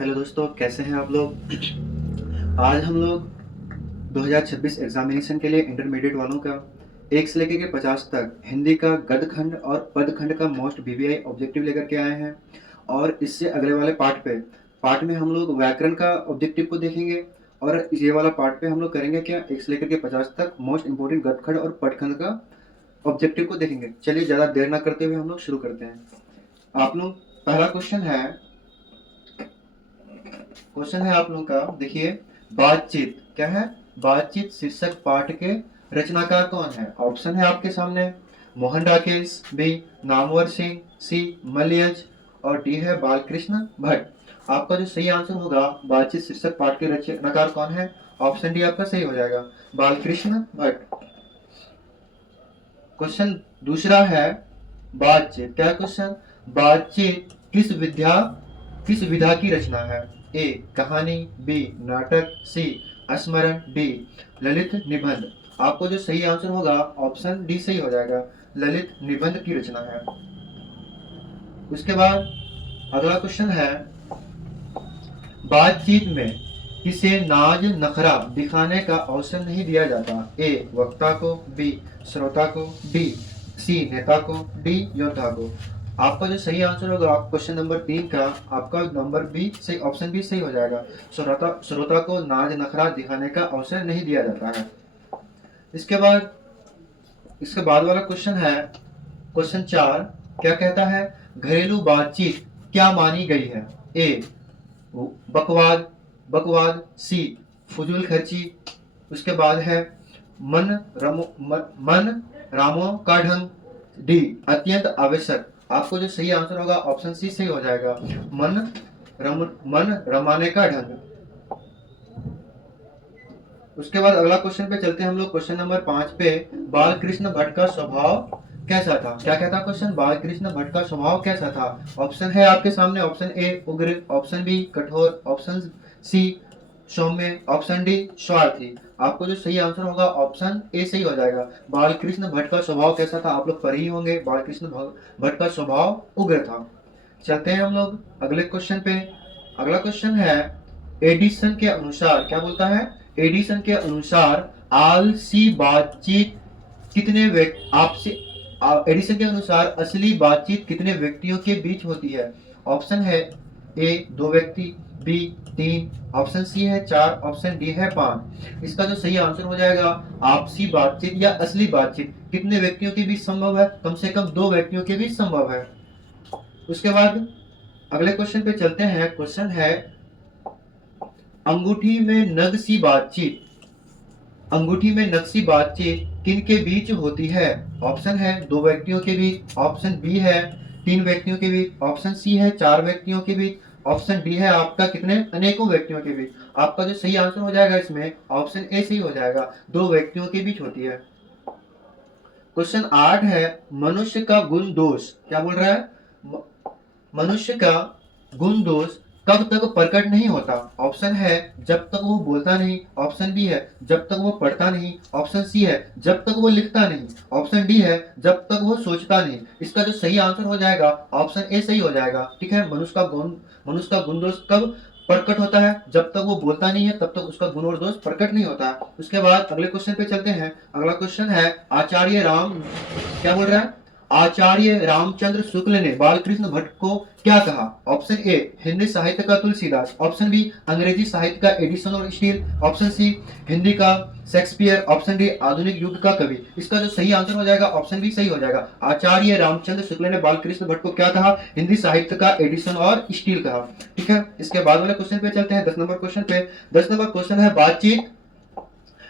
Hello दोस्तों, कैसे हैं आप लोग। आज हम लोग 2026 एग्जामिनेशन के लिए इंटरमीडिएट वालों का 1 से लेकर के 50 तक हिंदी का गद्य और पद्य खंड का मोस्ट बीबीआई ऑब्जेक्टिव लेकर के आए हैं। और इससे अगले वाले पार्ट में हम लोग व्याकरण का ऑब्जेक्टिव को देखेंगे। और ये वाला पार्ट पे हम लोग करेंगे क्या, 1 से लेकर के 50 तक मोस्ट इंपोर्टेंट गद्य खंड और पद्य खंड का ऑब्जेक्टिव को देखेंगे। चलिए ज़्यादा देर ना करते हुए हम लोग शुरू करते हैं। आप लोग पहला क्वेश्चन है आप लोगों का, देखिए। बातचीत क्या है? बातचीत शीर्षक पाठ के रचनाकार कौन है? ऑप्शन है आपके सामने, मोहन राकेश, बी नामवर सिंह, सी मलयज और डी है बालकृष्ण भट्ट। आपका जो सही आंसर होगा, बातचीत शीर्षक पाठ के रचनाकार कौन है, ऑप्शन डी आपका सही हो जाएगा, बालकृष्ण भट्ट। क्वेश्चन दूसरा है, बातचीत क्या क्वेश्चन, बातचीत किस विधा की रचना है? ए कहानी, बी नाटक, सी स्मरण, डी ललित निबंध। आपको जो सही आंसर होगा, ऑप्शन डी सही हो जाएगा, ललित निबंध की रचना है। उसके बाद अगला क्वेश्चन है, बातचीत में किसे नाज नखरा दिखाने का अवसर नहीं दिया जाता? ए वक्ता को, बी श्रोता को, डी सी नेता को, डी योद्धा को। आपका जो सही आंसर होगा क्वेश्चन नंबर 3 का, आपका नंबर बी सही, ऑप्शन बी सही हो जाएगा, श्रोता को नाज नखरा दिखाने का अवसर नहीं दिया जाता है। इसके बाद वाला क्वेश्चन है, क्वेश्चन 4 क्या कहता है, घरेलू बातचीत क्या मानी गई है? ए बकवाद, सी फजूल खर्ची, उसके बाद है मन रामों का ढंग, डी अत्यंत आवश्यक। आपको जो सही आंसर होगा, ऑप्शन सी सही हो जाएगा, मन रमाने का ढंग। उसके बाद अगला क्वेश्चन पे चलते हैं हम लोग, क्वेश्चन नंबर 5 पे। बालकृष्ण भट्ट का स्वभाव कैसा था? क्या कहता क्वेश्चन, बालकृष्ण भट्ट का स्वभाव कैसा था? ऑप्शन है आपके सामने, ऑप्शन ए उग्र, ऑप्शन बी कठोर, ऑप्शन सी सौम्य, ऑप्शन डी स्वार्थी। आपको जो सही आंसर होगा, ऑप्शन ए सही हो जाएगा, बालकृष्ण भट्ट का स्वभाव कैसा था? आप लोग पढ़े ही होंगे, बालकृष्ण भट्ट का स्वभाव उग्र था। चलते हैं हम लोग अगले क्वेश्चन पे। अगला क्वेश्चन है, एडिसन के अनुसार क्या बोलता है? एडिसन के अनुसार आलसी बातचीत एडिसन के अनुसार असली बातचीत कितने व्यक्तियों के बीच होती है? ऑप्शन है ए 2 व्यक्ति, बी 3, ऑप्शन सी है 4, ऑप्शन डी है 5। इसका जो सही आंसर हो जाएगा, आपसी बातचीत या असली बातचीत कितने व्यक्तियों के बीच संभव है? कम से कम 2 व्यक्तियों के बीच संभव है। उसके बाद अगले क्वेश्चन पे चलते हैं। क्वेश्चन है, अंगूठी में नक्शी बातचीत किन के बीच होती है? ऑप्शन है 2 व्यक्तियों के बीच, ऑप्शन बी है 3 व्यक्तियों के बीच, ऑप्शन सी है 4 व्यक्तियों के बीच, ऑप्शन डी है आपका कितने, अनेकों व्यक्तियों के बीच। आपका जो सही आंसर हो जाएगा इसमें, ऑप्शन ए सही हो जाएगा, 2 व्यक्तियों के बीच होती है। क्वेश्चन 8 है, मनुष्य का गुण दोष क्या बोल रहा है? मनुष्य का गुण दोष कब तक प्रकट नहीं होता? ऑप्शन है जब तक वो बोलता नहीं, ऑप्शन बी है जब तक वो पढ़ता नहीं, ऑप्शन सी है जब तक वो लिखता नहीं, ऑप्शन डी है जब तक वो सोचता नहीं। इसका जो सही आंसर हो जाएगा, ऑप्शन ए सही हो जाएगा। ठीक है, मनुष्य का गुण दोष कब प्रकट होता है? जब तक वो बोलता नहीं है तब तक उसका गुण और दोष प्रकट नहीं होता है। उसके बाद अगले क्वेश्चन पे चलते हैं। अगला क्वेश्चन है, आचार्य राम क्या बोल रहा है? आचार्य रामचंद्र शुक्ल ने बालकृष्ण भट्ट को क्या कहा? ऑप्शन ए हिंदी साहित्य का तुलसीदास, ऑप्शन बी अंग्रेजी साहित्य का एडिसन और स्टील, ऑप्शन सी हिंदी का शेक्सपियर, ऑप्शन डी आधुनिक युग का कवि। इसका जो सही आंसर हो जाएगा, ऑप्शन बी सही हो जाएगा, आचार्य रामचंद्र शुक्ल ने बालकृष्ण भट्ट को क्या कहा? हिंदी साहित्य का एडिसन और स्टील कहा। ठीक है, इसके बाद वाले क्वेश्चन पे चलते हैं, 10 नंबर क्वेश्चन पे। 10 नंबर क्वेश्चन है,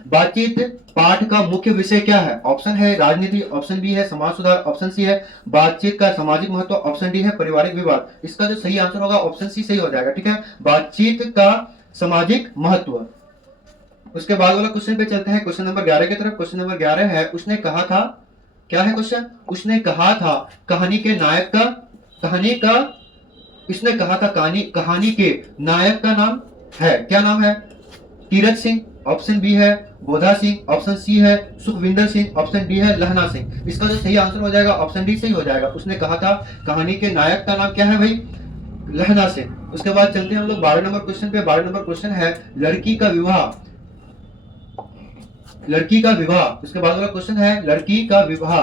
बातचीत पाठ का मुख्य विषय क्या है? ऑप्शन है राजनीति, ऑप्शन बी है समाज सुधार, ऑप्शन सी है बातचीत का सामाजिक महत्व, ऑप्शन डी है पारिवारिक विवाद। इसका जो सही आंसर होगा, ऑप्शन सी सही हो जाएगा। ठीक है, बातचीत का सामाजिक महत्व। उसके बाद वाला क्वेश्चन पे चलते हैं, क्वेश्चन नंबर 11 की तरफ। क्वेश्चन नंबर 11 है, उसने कहा था, क्या है क्वेश्चन? उसने कहा था कहानी के नायक का नाम है, क्या नाम है? तीरथ सिंह, ऑप्शन बी है बोधा सिंह, ऑप्शन सी है सुखविंदर सिंह, ऑप्शन डी है लहना सिंह। इसका जो सही आंसर हो जाएगा, ऑप्शन डी सही हो जाएगा। उसने कहा था कहानी के नायक का नाम क्या है भाई? लहना से। उसके बाद चलते हैं हम लोग 12 नंबर क्वेश्चन पे। 12 नंबर क्वेश्चन है लड़की का विवाह, लड़की का विवाह। उसके बाद वाला क्वेश्चन है लड़की का विवाह,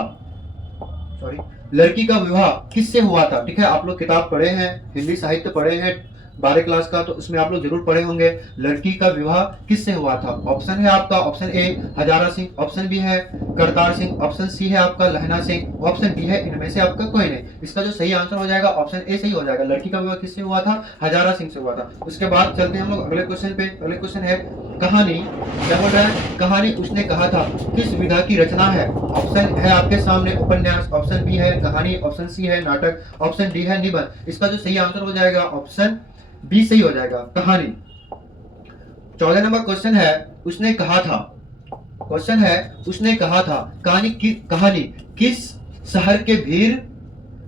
सॉरी, लड़की का विवाह किससे हुआ था। ठीक है, आप लोग किताब पढ़े हैं, हिंदी साहित्य पढ़े हैं 12 क्लास का, तो उसमें आप लोग जरूर पढ़े होंगे लड़की का विवाह किससे हुआ था। ऑप्शन है आपका, option A Hazara Singh, option B है करतार सिंह, ऑप्शन सी है आपका लहना सिंह, ऑप्शन डी है इनमें से आपका कोई नहीं। इसका जो सही आंसर हो जाएगा ऑप्शन ए सही हो जाएगा। लड़की का विवाह किससे हुआ था, हजारा सिंह से हुआ था। उसके बाद चलते हैं हम लोग अगले क्वेश्चन पे। अगले क्वेश्चन है कहानी, क्या बोल रहा है, कहानी उसने कहा था किस विधा की रचना है। ऑप्शन है आपके सामने उपन्यास, ऑप्शन बी है कहानी, ऑप्शन सी है नाटक, ऑप्शन डी है निबंध। इसका जो सही आंसर हो जाएगा ऑप्शन बी सही हो जाएगा, कहानी। 14 नंबर क्वेश्चन है उसने कहा था, क्वेश्चन है उसने कहा था कहानी किस शहर के भीड़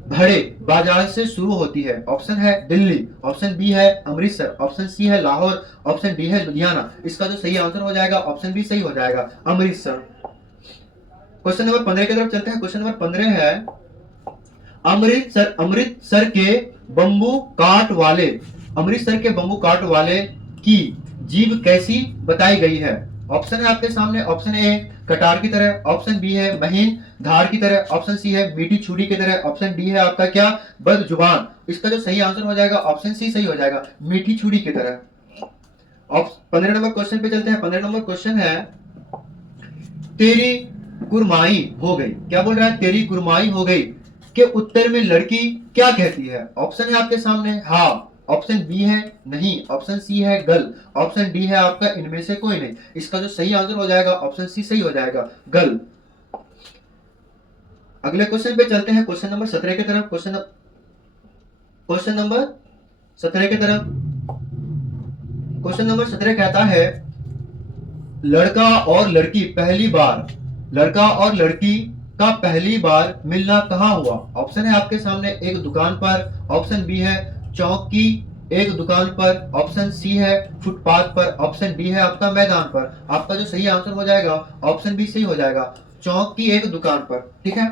भरे बाजार से शुरू होती है। ऑप्शन है दिल्ली, ऑप्शन बी है अमृतसर, ऑप्शन सी है लाहौर, ऑप्शन डी है लुधियाना। इसका जो सही आंसर हो जाएगा ऑप्शन बी सही हो जाएगा, अमृतसर। क्वेश्चन नंबर 15 की तरफ चलते हैं। क्वेश्चन नंबर 15 है अमृतसर के बम्बू काट वाले, अमृतसर के बम्बू काट वाले की जीभ कैसी बताई गई है। ऑप्शन है आपके सामने, ऑप्शन ए कटार की तरह, ऑप्शन बी है महीन धार की तरह, ऑप्शन सी है मीठी छुरी की तरह, ऑप्शन डी है आपका क्या बद जुबान। इसका जो सही आंसर हो जाएगा ऑप्शन सी सही हो जाएगा, मीठी छुरी की तरह। 15 नंबर क्वेश्चन पे चलते हैं। 15 नंबर क्वेश्चन है तेरी कुरमाई हो गई, क्या बोल रहा है, तेरी कुरमाई हो गई के उत्तर में लड़की क्या कहती है। ऑप्शन है आपके सामने हाँ, ऑप्शन बी है नहीं, ऑप्शन सी है गल, ऑप्शन डी है आपका इनमें से कोई नहीं। इसका जो सही आंसर हो जाएगा ऑप्शन सी सही हो जाएगा, गल। अगले क्वेश्चन पे चलते हैं, क्वेश्चन नंबर 17 की तरफ। क्वेश्चन नंबर 17 की तरफ। क्वेश्चन नंबर 17 कहता है लड़का और लड़की पहली बार, लड़का और लड़की का पहली बार मिलना कहाँ हुआ। ऑप्शन है आपके सामने एक दुकान पर, ऑप्शन बी है चौक की एक दुकान पर, ऑप्शन सी है फुटपाथ पर, ऑप्शन डी है आपका मैदान पर। आपका जो सही आंसर हो जाएगा ऑप्शन बी सही हो जाएगा, चौक की एक दुकान पर। ठीक है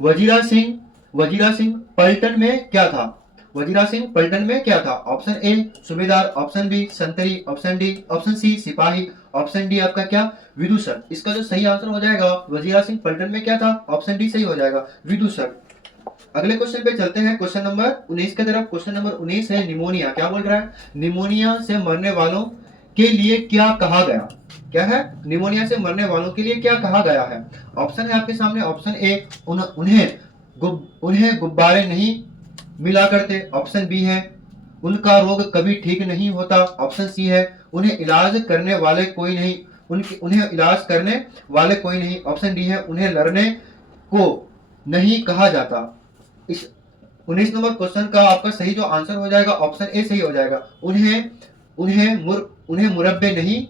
वजीरा सिंह पलटन में क्या था। वजीरा सिंह पलटन में क्या था। ऑप्शन ए सूबेदार, ऑप्शन बी संतरी, ऑप्शन डी, ऑप्शन सी सिपाही, ऑप्शन डी आपका क्या विदूषक। इसका जो सही आंसर हो जाएगा वजीरा सिंह पलटन में क्या था, ऑप्शन डी सही हो जाएगा, विदूषक। अगले क्वेश्चन पे चलते हैं, क्वेश्चन नंबर 19 की तरफ। क्वेश्चन नंबर 19 है निमोनिया, क्या बोल रहा है, निमोनिया से मरने वालों के लिए क्या कहा गया। क्या है, निमोनिया से मरने वालों के लिए क्या कहा गया है। ऑप्शन है आपके सामने, ऑप्शन ए उन्हें गुब्बारे नहीं मिला करते, ऑप्शन बी है उनका रोग कभी ठीक नहीं होता, ऑप्शन सी है उन्हें इलाज करने वाले कोई नहीं, उन्हें इलाज करने वाले कोई नहीं, ऑप्शन डी है उन्हें लड़ने को नहीं कहा जाता। इस 19 नंबर क्वेश्चन का आपका सही जो आंसर हो जाएगा ऑप्शन ए सही हो जाएगा, उन्हें मुरब्बे नहीं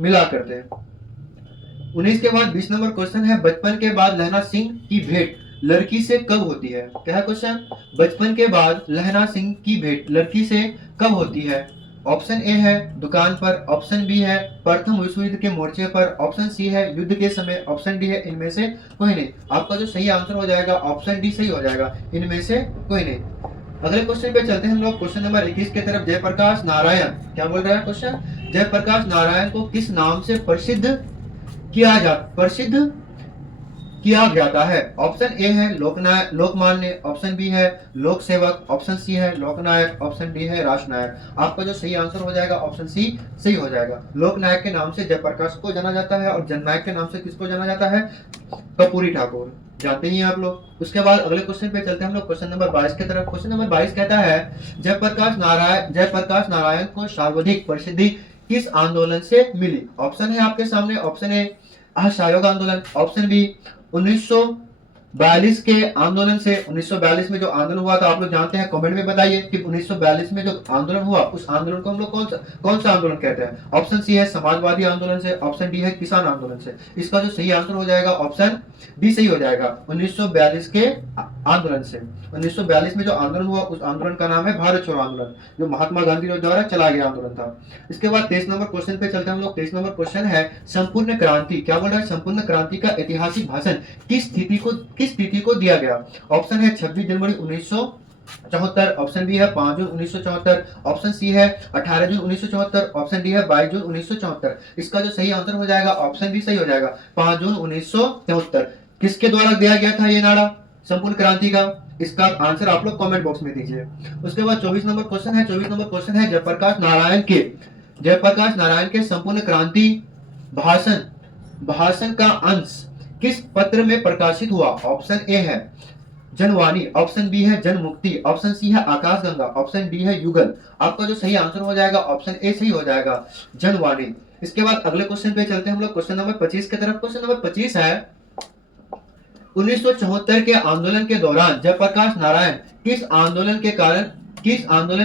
मिला करते। 19 के बाद 20 नंबर क्वेश्चन है बचपन के बाद लहना सिंह की भेंट लड़की से कब होती है। क्या है क्वेश्चन, बचपन के बाद लहना सिंह की भेंट लड़की से कब होती है। ऑप्शन ए है दुकान पर, ऑप्शन बी है प्रथम विश्व युद्ध के मोर्चे पर, ऑप्शन सी है युद्ध के समय, ऑप्शन डी है इनमें से कोई नहीं। आपका जो सही आंसर हो जाएगा ऑप्शन डी सही हो जाएगा, इनमें से कोई नहीं। अगले क्वेश्चन पे चलते हैं हम लोग, क्वेश्चन नंबर 21 की तरफ। जयप्रकाश नारायण, क्या बोल रहा है क्वेश्चन, जयप्रकाश नारायण को किस नाम से प्रसिद्ध किया जाता है। ऑप्शन ए है लोकमान्य, ऑप्शन बी है लोक सेवक, ऑप्शन सी है लोकनायक, ऑप्शन डी है राजनायक। आपका जो सही आंसर हो जाएगा ऑप्शन सी सही हो जाएगा। लोकनायक के नाम से जयप्रकाश को जाना जाता है और जननायक के नाम से किसको जाना जाता है, कर्पूरी ठाकुर, जानते ही आप लोग। उसके बाद अगले क्वेश्चन पे चलते हैं हम लोग, क्वेश्चन नंबर 22 की तरफ। क्वेश्चन नंबर 22 कहता है जयप्रकाश नारायण को सर्वाधिक प्रसिद्धि किस आंदोलन से मिली। ऑप्शन है आपके सामने, ऑप्शन ए असहयोग आंदोलन, ऑप्शन बी 1942 के आंदोलन से। 1942 में जो आंदोलन हुआ था आप लोग जानते हैं, कमेंट में बताइए कि 1942 में जो आंदोलन हुआ उस आंदोलन को हम लोग कौन सा आंदोलन कहते हैं। ऑप्शन सी है समाजवादी आंदोलन से, ऑप्शन डी है किसान आंदोलन से। इसका जो सही आंसर हो जाएगा ऑप्शन डी सही हो जाएगा, 1942 के आंदोलन से। 1942 में जो आंदोलन हुआ उस आंदोलन का नाम है भारत छोड़ो आंदोलन, जो महात्मा गांधी द्वारा चला गया आंदोलन था। इसके बाद 23 नंबर क्वेश्चन पे चलते हैं हम लोग। 23 नंबर क्वेश्चन है संपूर्ण क्रांति, क्या बोल रहा है, संपूर्ण क्रांति का ऐतिहासिक भाषण किस किस तिथि को दिया गया? ऑप्शन है 26 जनवरी 1974, ऑप्शन बी है 5 जून 1974, ऑप्शन सी है 18 जून 1974, ऑप्शन डी है 22 जून 1974। इसका जो सही आंसर हो जाएगा ऑप्शन बी सही हो जाएगा, 5 जून 1974। किसके द्वारा दिया गया था ये नारा संपूर्ण क्रांति का? इसका आंसर आप लोग कमेंट बॉक्स में दीजिए। उसके बाद 24 नंबर क्वेश्चन है। 24 नंबर क्वेश्चन है जयप्रकाश नारायण के संपूर्ण क्रांति भाषण का अंश किस पत्र में प्रकाशित हुआ? ऑप्शन ए है जनवाणी, ऑप्शन बी है जनमुक्ति, ऑप्शन सी है आकाशगंगा, ऑप्शन डी है युगल। आपका जो सही आंसर हो जाएगा ऑप्शन ए सही हो जाएगा, जनवाणी। इसके बाद अगले क्वेश्चन पे चलते हैं हम लोग क्वेश्चन नंबर 25 की तरफ। क्वेश्चन नंबर 25 है 1974 के आंदोलन के दौरान जयप्रकाश नारायण किस आंदोलन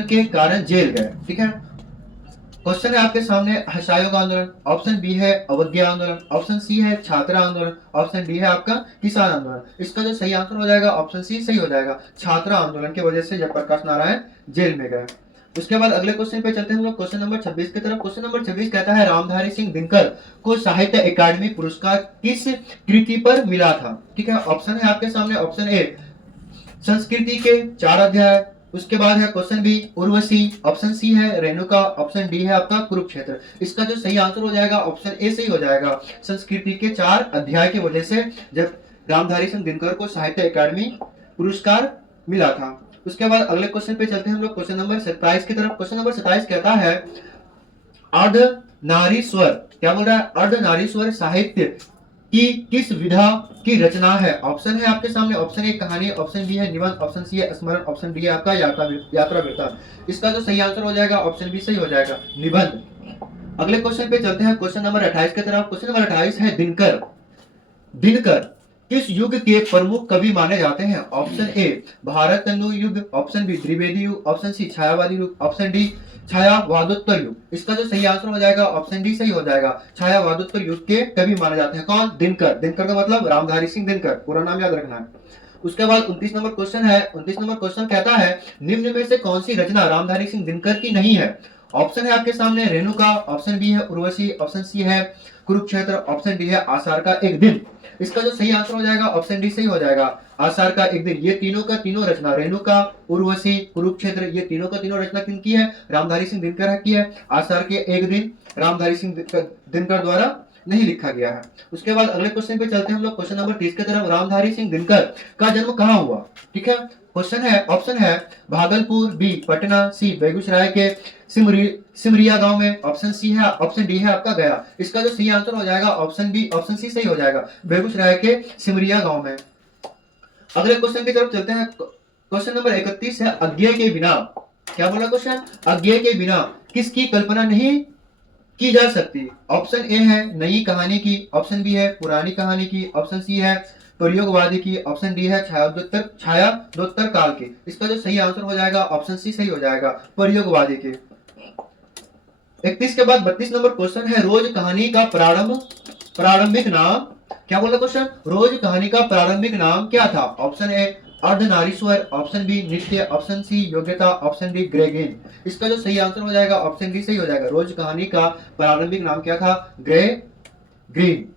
के कारण जेल गए? ठीक है, क्वेश्चन है आपके सामने असहयोग आंदोलन, ऑप्शन बी है अवज्ञा आंदोलन, ऑप्शन सी है छात्र आंदोलन, ऑप्शन डी है आपका किसान आंदोलन। इसका जो सही आंसर हो जाएगा ऑप्शन सी सही हो जाएगा, छात्र आंदोलन की वजह से जयप्रकाश नारायण जेल में गए। उसके बाद अगले क्वेश्चन पे चलते हैं हम लोग क्वेश्चन नंबर 26 की तरफ। क्वेश्चन नंबर 26 कहता है रामधारी सिंह दिनकर को साहित्य अकादमी पुरस्कार किस कृति पर मिला था? ठीक है, ऑप्शन है आपके सामने, ऑप्शन ए संस्कृति के 4 अध्याय, उसके बाद है question B Urvashi, option C है रेणुका, ऑप्शन डी है आपका कुरुक्षेत्र। इसका जो सही आंसर हो जाएगा ऑप्शन ए सही हो जाएगा, संस्कृति के 4 अध्याय की वजह से जब रामधारी सिंह दिनकर को साहित्य अकादमी पुरस्कार मिला था। उसके बाद अगले क्वेश्चन पे चलते हैं हम लोग क्वेश्चन नंबर 27 की तरफ। क्वेश्चन नंबर 27 कहता है अर्धनारीश्वर, क्या बोल रहा है? अर्धनारीश्वर साहित्य की किस विधा की रचना है? ऑप्शन है आपके सामने, ऑप्शन ए कहानी, ऑप्शन बी है निबंध, ऑप्शन सी है स्मरण, ऑप्शन डी है आपका यात्रा वृत्तांत। इसका जो सही आंसर हो जाएगा ऑप्शन बी सही हो जाएगा, निबंध। अगले क्वेश्चन पे चलते हैं क्वेश्चन नंबर 28 की तरफ। क्वेश्चन नंबर 28 है दिनकर किस युग के प्रमुख कवि माने जाते हैं? ऑप्शन ए भारतनु युग, ऑप्शन बी त्रिवेदी युग, ऑप्शन सी छायावादी युग, ऑप्शन डी छायावादोत्तर युग। इसका जो सही आंसर हो जाएगा ऑप्शन डी सही हो जाएगा, छायावादोत्तर युग के कवि माने जाते हैं। कौन? दिनकर। दिनकर का मतलब रामधारी सिंह दिनकर, पूरा नाम याद रखना है। उसके बाद 29 नंबर क्वेश्चन है। 29 नंबर क्वेश्चन कहता है निम्न में से कौन सी रचना रामधारी सिंह दिनकर की नहीं है? ऑप्शन है आपके सामने रेणुका, ऑप्शन बी है उर्वशी, ऑप्शन सी है कुरुक्षेत्र, ऑप्शन डी है आषाढ़ का एक दिन। इसका जो सही आंसर हो जाएगा ऑप्शन डी सही हो जाएगा, आषाढ़ का एक दिन। ये तीनों का तीनों रचना रेणुका, उर्वशी, कुरुक्षेत्र, ये तीनों का तीनों रचना किनकी है? रामधारी सिंह दिनकर की है। आषाढ़ के एक दिन रामधारी सिंह दिनकर द्वारा नहीं लिखा गया है। उसके बाद अगले क्वेश्चन पे चलते हैं हम लोग क्वेश्चन नंबर 30 की तरफ। रामधारी सिंह दिनकर का जन्म कहाँ हुआ? ठीक है, क्वेश्चन है ऑप्शन है भागलपुर, बी पटना, सी बेगूसराय के सिमरिया गांव में, ऑप्शन सी है, ऑप्शन डी है आपका गया। इसका जो सही आंसर हो जाएगा ऑप्शन बी, ऑप्शन सी सही हो जाएगा, बेगूसराय के सिमरिया गांव में। अगले क्वेश्चन की तरफ चलते हैं। क्वेश्चन नंबर 31 है अज्ञेय के बिना, क्या बोला क्वेश्चन? अज्ञेय के बिना किसकी कल्पना नहीं की जा सकती? ऑप्शन ए है नई कहानी की, ऑप्शन बी है पुरानी कहानी की, ऑप्शन सी है प्रयोगवादी की, ऑप्शन डी है छायादोत्तर काल की। इसका जो सही आंसर हो जाएगा ऑप्शन सी सही हो जाएगा, प्रयोगवादी की। 31 के बाद 32 नंबर क्वेश्चन है रोज कहानी का प्रारंभिक नाम, क्या बोला क्वेश्चन? रोज कहानी का प्रारंभिक नाम क्या था? Option A Ardhanarishwar, option B नित्य, ऑप्शन सी योग्यता, ऑप्शन डी ग्रेगेन। इसका जो सही आंसर हो जाएगा ऑप्शन डी सही हो जाएगा, रोज कहानी का प्रारंभिक नाम क्या था? ग्रेगेन।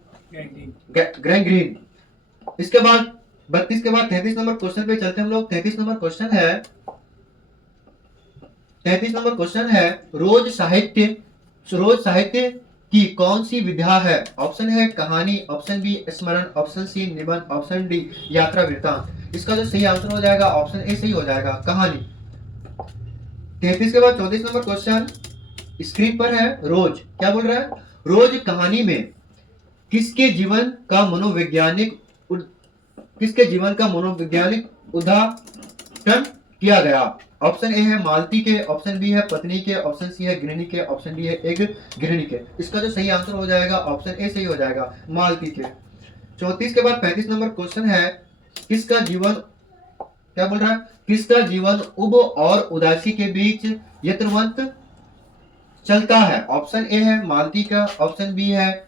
इसके बाद 32 के बाद 33 नंबर क्वेश्चन पे चलते हैं हम लोग। 33 नंबर क्वेश्चन है रोज साहित्य की कौन सी विधा है? ऑप्शन है कहानी, ऑप्शन बी स्मरण, ऑप्शन सी निबंध, ऑप्शन डी यात्रा वृत्तांत। इसका जो सही आंसर हो जाएगा ऑप्शन ए सही हो जाएगा, कहानी। 33 के बाद 34 नंबर क्वेश्चन स्क्रीन पर है रोज, क्या बोल रहा है? रोज कहानी में किसके जीवन का मनोवैज्ञानिक उदाहरण किया गया? ऑप्शन ए है मालती के, ऑप्शन बी है पत्नी के, ऑप्शन सी है गृहिणी के, ऑप्शन डी है एक गृहिणी के। इसका जो सही आंसर हो जाएगा ऑप्शन ए सही हो जाएगा, मालती के। 34 के बाद 35 नंबर क्वेश्चन है किसका जीवन, क्या बोल रहा है? किसका जीवन उब और उदासी के बीच यत्रवंत चलता है? ऑप्शन ए है मालती का, ऑप्शन बी है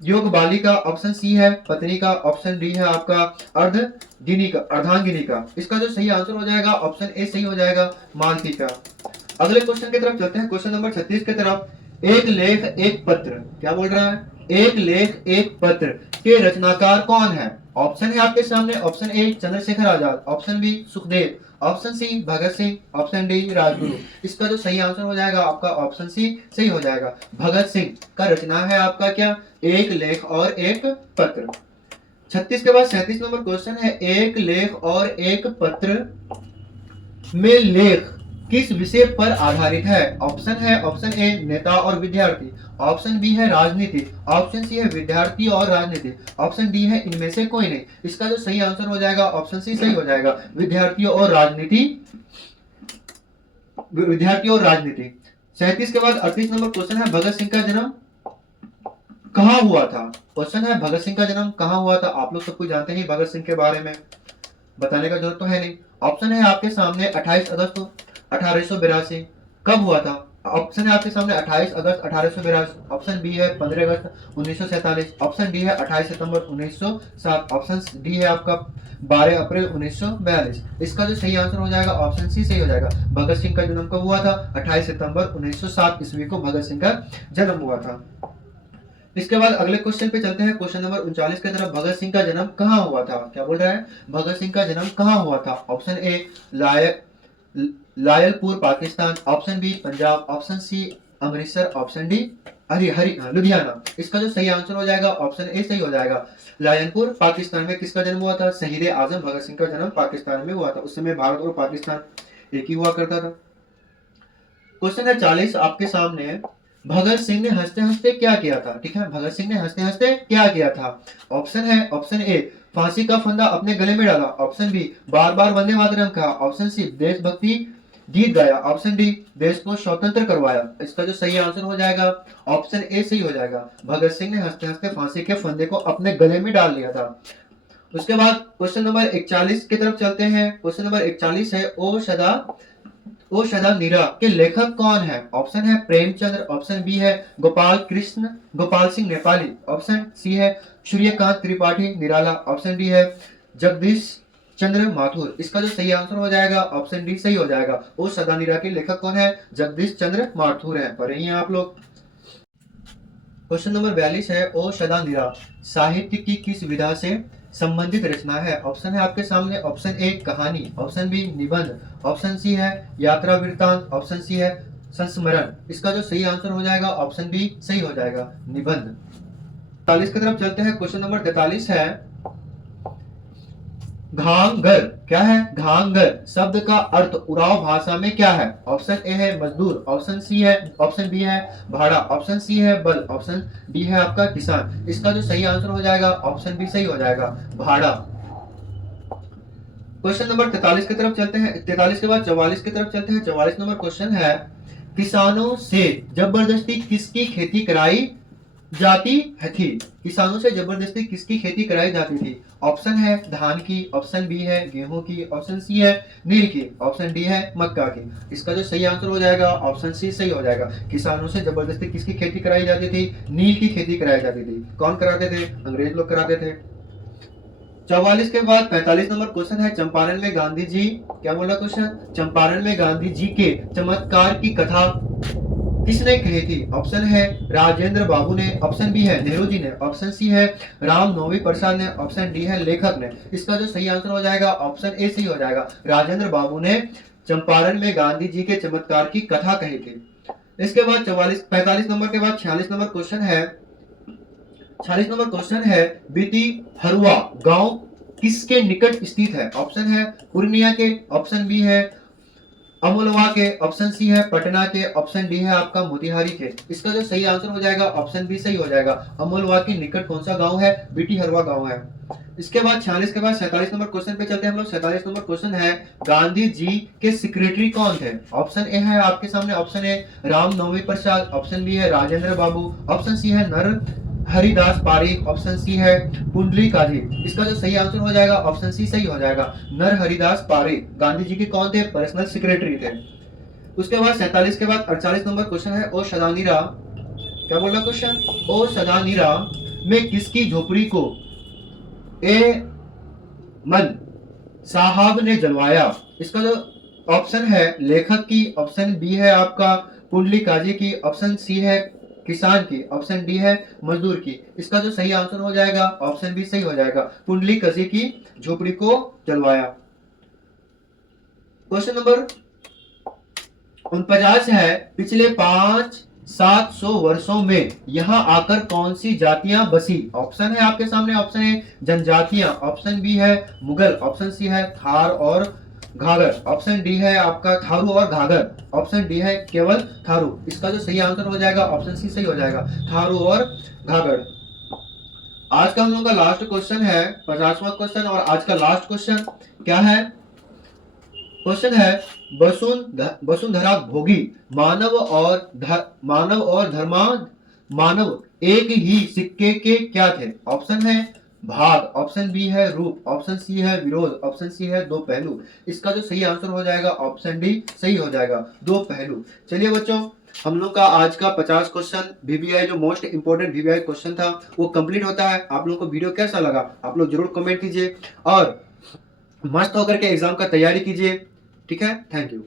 योग बालिका, ऑप्शन सी है पत्नी का, ऑप्शन डी है आपका अर्धांगिनी का। इसका जो सही आंसर हो जाएगा ऑप्शन ए सही हो जाएगा, मालती का। अगले क्वेश्चन की तरफ चलते हैं, क्वेश्चन नंबर 36 की तरफ। एक लेख एक पत्र, क्या बोल रहा है? एक लेख एक पत्र के रचनाकार कौन है? ऑप्शन है आपके सामने, option A Chandrashekhar Azad, option B Sukhdev, option C Bhagat Singh, option D Rajguru. इसका जो सही आंसर हो जाएगा आपका ऑप्शन सी सही हो जाएगा। भगत सिंह का रचना है आपका क्या, एक लेख और एक पत्र। 36 के बाद 37 नंबर क्वेश्चन है, एक लेख और एक पत्र में लेख किस विषय पर आधारित है? ऑप्शन है ऑप्शन ए नेता और विद्यार्थी, ऑप्शन बी है राजनीति, ऑप्शन सी है विद्यार्थी और राजनीति, ऑप्शन डी है इनमें से कोई नहीं। इसका जो सही आंसर हो जाएगा ऑप्शन सी सही हो जाएगा, विद्यार्थी और राजनीति, विद्यार्थी और राजनीति। 37 के बाद 38 नंबर क्वेश्चन है, भगत सिंह का जन्म कहाँ हुआ था? क्वेश्चन है भगत सिंह का जन्म कहाँ हुआ था? आप लोग सब कुछ जानते हैं भगत सिंह के बारे में, बताने का जरूरत तो है नहीं। ऑप्शन है आपके सामने 28 अगस्त 1882। कब हुआ था? ऑप्शन है आपके सामने 28 अगस्त 1882, ऑप्शन बी है 15 अगस्त 1947, ऑप्शन डी है 28 सितंबर 1907, ऑप्शन डी है आपका 12 अप्रैल 1942। इसका जो सही आंसर हो जाएगा ऑप्शन सी सही हो जाएगा। भगत सिंह का जन्म कब हुआ था? 28 सितंबर 1907 ईस्वी को भगत सिंह का जन्म हुआ था। इसके बाद अगले क्वेश्चन पे चलते हैं, क्वेश्चन नंबर 39 की तरफ। भगत सिंह का जन्म कहाँ हुआ था? क्या बोल रहा है? भगत सिंह का जन्म कहाँ हुआ था? Option A Lyallpur Pakistan, option B Punjab, option C Amritsar, option D Ludhiana. इसका जो सही आंसर हो जाएगा ऑप्शन ए सही हो जाएगा। लायलपुर पाकिस्तान में किसका जन्म हुआ था? शहीद आजम भगत सिंह का जन्म पाकिस्तान में हुआ था। उस समय भारत और पाकिस्तान एक ही हुआ करता था। क्वेश्चन है 40 आपके सामने, भगत सिंह ने हंसते हंसते क्या किया था? ठीक है, भगत सिंह ने हंसते हंसते क्या किया था? ऑप्शन है ऑप्शन ए फांसी का फंदा अपने गले में डाला, ऑप्शन बी बार बार वंदे मातरम कहा, ऑप्शन सी देशभक्ति गीत गाया, ऑप्शन डी देश को स्वतंत्र करवाया। इसका जो सही आंसर हो जाएगा ऑप्शन ए सही हो जाएगा। भगत सिंह ने हंसते हंसते फांसी के फंदे को अपने गले में डाल लिया था। उसके बाद क्वेश्चन नंबर 41 की तरफ चलते हैं। क्वेश्चन नंबर 41 है, ओ सदा नीरा के लेखक कौन है? ऑप्शन है प्रेमचंद्र, ऑप्शन बी है गोपाल सिंह नेपाली, ऑप्शन सी है सूर्यकांत त्रिपाठी निराला, ऑप्शन डी है जगदीश चंद्र माथुर। इसका जो सही आंसर हो जाएगा ऑप्शन डी सही हो जाएगा। ओ सदा नीरा के लेखक कौन है? जगदीश चंद्र माथुर है। पढ़े हैं आप लोग। क्वेश्चन नंबर 42 है, ओ सदा नीरा साहित्य की किस विधा से संबंधित रचना है? ऑप्शन है आपके सामने, ऑप्शन ए कहानी, ऑप्शन बी निबंध, ऑप्शन सी है यात्रा वृत्तांत, ऑप्शन सी है संस्मरण। इसका जो सही आंसर हो जाएगा ऑप्शन बी सही हो जाएगा, निबंध। 43 की तरफ चलते हैं। क्वेश्चन नंबर 43 है, घांगर क्या है? घांगर शब्द का अर्थ उराव भाषा में क्या है? ऑप्शन ए है मजदूर, ऑप्शन बी है भाड़ा, ऑप्शन सी है बल, ऑप्शन डी है आपका किसान। इसका जो सही आंसर हो जाएगा ऑप्शन बी सही हो जाएगा, भाड़ा। क्वेश्चन नंबर 43 की तरफ चलते हैं। 43 के बाद 44 की तरफ चलते हैं। 44 नंबर क्वेश्चन है, किसानों से जबरदस्ती किसकी खेती कराई जाती थी? किसानों से जबरदस्ती किसकी खेती कराई जाती थी? ऑप्शन है धान की, ऑप्शन बी है गेहूं की, ऑप्शन सी है नील की, ऑप्शन डी है मक्का की। इसका जो सही आंसर हो जाएगा ऑप्शन सी सही हो जाएगा। किसानों से जबरदस्ती किसकी खेती कराई जाती थी? नील की खेती कराई जाती थी। कौन कराते थे? अंग्रेज लोग कराते थे। 44 के बाद 45 नंबर क्वेश्चन है, चंपारण में गांधी जी क्या बोला क्वेश्चन? चंपारण में गांधी जी के चमत्कार की कथा किसने कही थी? ऑप्शन है राजेंद्र बाबू ने, ऑप्शन बी है नेहरू जी ने, ऑप्शन सी है राम नवमी प्रसाद ने, ऑप्शन डी है लेखक ने। इसका जो सही आंसर हो जाएगा ऑप्शन ए सही हो जाएगा। राजेंद्र बाबू ने चंपारण में गांधी जी के चमत्कार की कथा कही थी। इसके बाद 45 नंबर के बाद 46 नंबर क्वेश्चन है। 46 नंबर क्वेश्चन है, बीती हरुआ गांव किसके निकट स्थित है? ऑप्शन है पूर्णिया के, ऑप्शन बी है अमोलवा के, ऑप्शन सी है पटना के, ऑप्शन डी है आपका मोतिहारी के। इसका जो सही आंसर हो जाएगा ऑप्शन बी सही हो जाएगा। अमोलवा के निकट कौन सा गांव है? बीटी हरवा गांव है। इसके बाद 46 के बाद 47 नंबर क्वेश्चन पे चलते हैं हम लोग। 47 नंबर क्वेश्चन है, गांधी जी के सेक्रेटरी कौन थे? ऑप्शन ए है आपके सामने, option A Ram Navami Prasad, option B है राजेंद्र बाबू, ऑप्शन सी है नर हरिदास पारीक, ऑप्शन सी है पुंडली काजी। इसका जो सही आंसर हो जाएगा ऑप्शन सी सही हो जाएगा। नर हरिदास पारीक गांधी जी के कौन थे? पर्सनल सेक्रेटरी थे। उसके बाद 47 के बाद 48 नंबर क्वेश्चन है, ओ सदानीरा क्या बोल रहा क्वेश्चन? ओ सदानीरा में किसकी झोपड़ी को ए मन साहब ने जलवाया? इसका जो ऑप्शन है लेखक की, ऑप्शन बी है आपका पुंडली काजी की, ऑप्शन सी है किसान की, ऑप्शन डी है मजदूर की। इसका जो सही आंसर हो जाएगा ऑप्शन बी सही हो जाएगा, कुंडली कसी की झोपड़ी को जलवाया। क्वेश्चन नंबर 49 है, पिछले 500-700 वर्षों में यहां आकर कौन सी जातियां बसी। ऑप्शन है आपके सामने, ऑप्शन ए जनजातियां, ऑप्शन बी है मुगल, ऑप्शन सी है थार और घाघर, ऑप्शन डी है आपका थारू और घाघर, ऑप्शन डी है केवल थारू। इसका जो सही आंसर हो जाएगा ऑप्शन सी सही हो जाएगा, थारू और घाघर। आज का हम लोग का लास्ट क्वेश्चन है 50वां क्वेश्चन, और आज का लास्ट क्वेश्चन क्या है? क्वेश्चन है वसुंधरा भोगी मानव और धर्मा मानव एक ही सिक्के के क्या थे। ऑप्शन है भाग, ऑप्शन बी है रूप, ऑप्शन सी है विरोध, ऑप्शन सी है दो पहलू। इसका जो सही आंसर हो जाएगा ऑप्शन डी सही हो जाएगा, दो पहलू। चलिए बच्चों, हम लोग का आज का 50 क्वेश्चन वीवीआई जो मोस्ट इंपोर्टेंट वीवीआई क्वेश्चन था वो कंप्लीट होता है। आप लोगों को वीडियो कैसा लगा आप लोग जरूर कमेंट कीजिए और मस्त होकर के एग्जाम का तैयारी कीजिए। ठीक है, थैंक यू।